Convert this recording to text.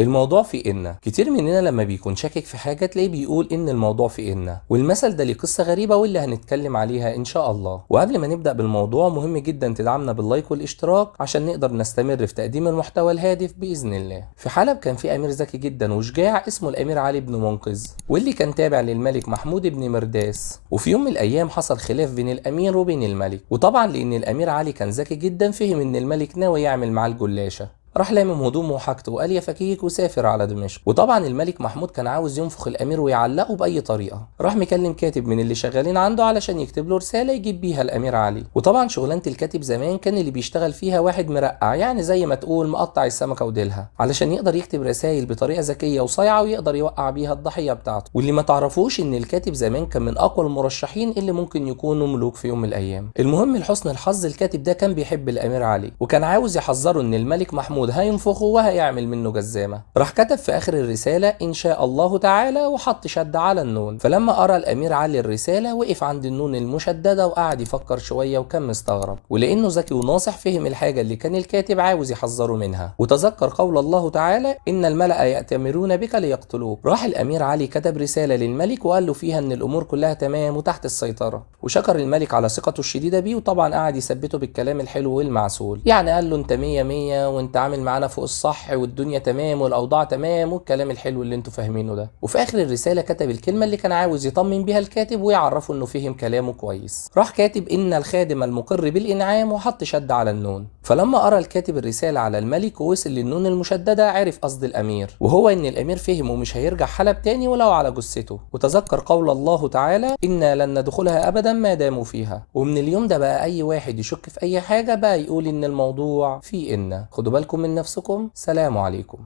الموضوع في إن كتير مننا لما بيكون شاكك في حاجة تلاقيه بيقول إن الموضوع في إن، والمثل ده ليه قصة غريبة واللي هنتكلم عليها إن شاء الله. وقبل ما نبدأ بالموضوع مهم جدا تدعمنا باللايك والاشتراك عشان نقدر نستمر في تقديم المحتوى الهادف بإذن الله. في حلب كان في أمير ذكي جدا وشجاع اسمه الأمير علي بن منقذ، واللي كان تابع للملك محمود بن مرداس. وفي يوم من الأيام حصل خلاف بين الأمير وبين الملك، وطبعا لأن الأمير علي كان ذكي جدا فهم إن الملك ناوي يعمل معاه الجلاشة. راح لامم هدومه وحاجته وقال يا فكيك وسافر على دمشق. وطبعا الملك محمود كان عاوز ينفخ الامير ويعلقه باي طريقه. راح مكلم كاتب من اللي شغالين عنده علشان يكتب له رساله يجيب بيها الامير علي. وطبعا شغلانه الكاتب زمان كان اللي بيشتغل فيها واحد مرقع، يعني زي ما تقول مقطع السمكه وديلها، علشان يقدر يكتب رسائل بطريقه ذكيه وصايعه ويقدر يوقع بيها الضحيه بتاعته. واللي ما تعرفوش ان الكاتب زمان كان من اقوى المرشحين اللي ممكن يكونوا ملوك في يوم من الايام. المهم لحسن الحظ الكاتب ده كان بيحب الامير علي، وكان عاوز يحذره ان الملك محمود هينفخه هيعمل منه جزامة. راح كتب في آخر الرسالة إن شاء الله تعالى وحط شد على النون. فلما قرأ الأمير علي الرسالة وقف عند النون المشددة وقعد يفكر شوية وكان مستغرب، ولأنه ذكي وناصح فهم الحاجة اللي كان الكاتب عاوز يحذره منها، وتذكر قول الله تعالى إن الملأ يأتمرون بك ليقتلوك. راح الأمير علي كتب رسالة للملك وقال له فيها إن الأمور كلها تمام وتحت السيطرة، وشكر الملك على ثقته الشديدة بيه. وطبعا قعد يثبته بالكلام الحلو والمعسول، يعني قال له أنت مية مية وأنت عامل معانا فوق الصح والدنيا تمام والاوضاع تمام والكلام الحلو اللي انتوا فاهمينه ده. وفي اخر الرساله كتب الكلمه اللي كان عاوز يطمن بيها الكاتب ويعرفه انه فهم كلامه كويس. راح كاتب ان الخادم المقر بالانعام وحط شد على النون. فلما قرا الكاتب الرساله على الملك ووصل للنون المشدده عرف قصد الامير، وهو ان الامير فهم ومش هيرجع حلب تاني ولو على جثته. وتذكر قول الله تعالى انا لن ندخلها ابدا ما داموا فيها. ومن اليوم ده بقى اي واحد يشك في اي حاجه بقى يقول ان الموضوع في ان. خدوا بالكم من نفسكم. سلام عليكم.